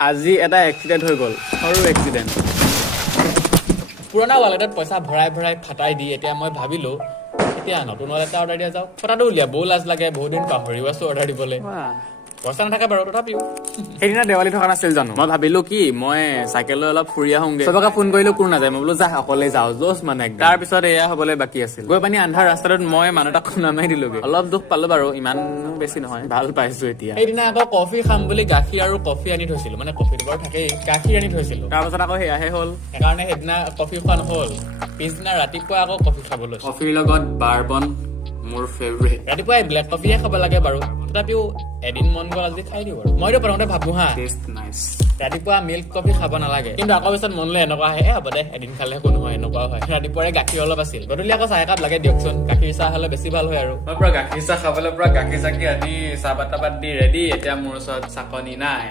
আজি এটা এক্সিডেণ্ট হৈ গ'ল, সৰু এক্সিডেণ্ট। পুৰণা ৱালেটত পইচা ভৰাই ভৰাই ফাটাই দি এতিয়া মই ভাবিলো এতিয়া নতুন ৱালেট এটা অৰ্ডাৰ দিয়া যাওক। কথাটো উলিয়াবও লাজ লাগে, বহুত দিন পাহৰিও আছো অৰ্ডাৰ দিবলৈ। পইচা নাথাকে বাৰু, তথাপিও সেইদিনা দেৱালী থকা নাছিল জানো? মই ভাবিলো কি মই চাইকেল লৈ অলপ ফুৰি আহোঁগে। চবকে ফোন কৰিলো, কোনো নাযায়। মই বোলো যা অকলে যাওঁ, জোচ মানে। তাৰ পিছত এয়া হবলৈ বাকী আছিল। গৈ পানি আন্ধাৰ ৰাস্তাটোত মই মানুহ এটাক খুন্দা মাৰি দিলোগে। অলপ দুখ পালো বাৰু, ইমান বেছি নহয়, ভাল পাইছো এতিয়া। সেইদিনা আকৌ কফি খাম বুলি গাখীৰ আৰু কফি আনি থৈছিলো, মানে কফিটো বাৰু থাকেই, গাখীৰ আনি থৈছিলো। তাৰ পাছত আকৌ সেয়াহে হ'ল। সেইকাৰণে সেইদিনা কফি খোৱা নহল। পিছদিনা ৰাতিপুৱা আকৌ কফি খাবলৈ। কফিৰ লগত বাৰবন মোৰ ফেভৰেট। ৰাতিপুৱাই ব্লেক কফিহে খাব লাগে বাৰু, তথাপিও এদিন মন গ'ল আজি খাই দিওঁ আৰু। মইতো প্ৰথমতে ভাবো হা টেষ্ট নাইচ। ৰাতিপুৱা মিল্ক কফি খাব নালাগে, কিন্তু আকৌ পিছত মনলৈ এনেকুৱা আহে হ'ব দে এদিন খালে একো নহয়, এনেকুৱাও হয়। ৰাতিপুৱাৰে গাখীৰ অলপ আছিল, গধূলি আকৌ চাহ একাপ লাগে দিয়কচোন। গাখীৰ চাহ হলে বেছি ভাল হয় আৰু। মই পুৰা গাখীৰ চাহ খাবলৈ পুৰা গাখীৰ চাখীৰ আদি চাহপাত তাপাত দি ৰেডি। এতিয়া মোৰ ওচৰত চাকনি নাই।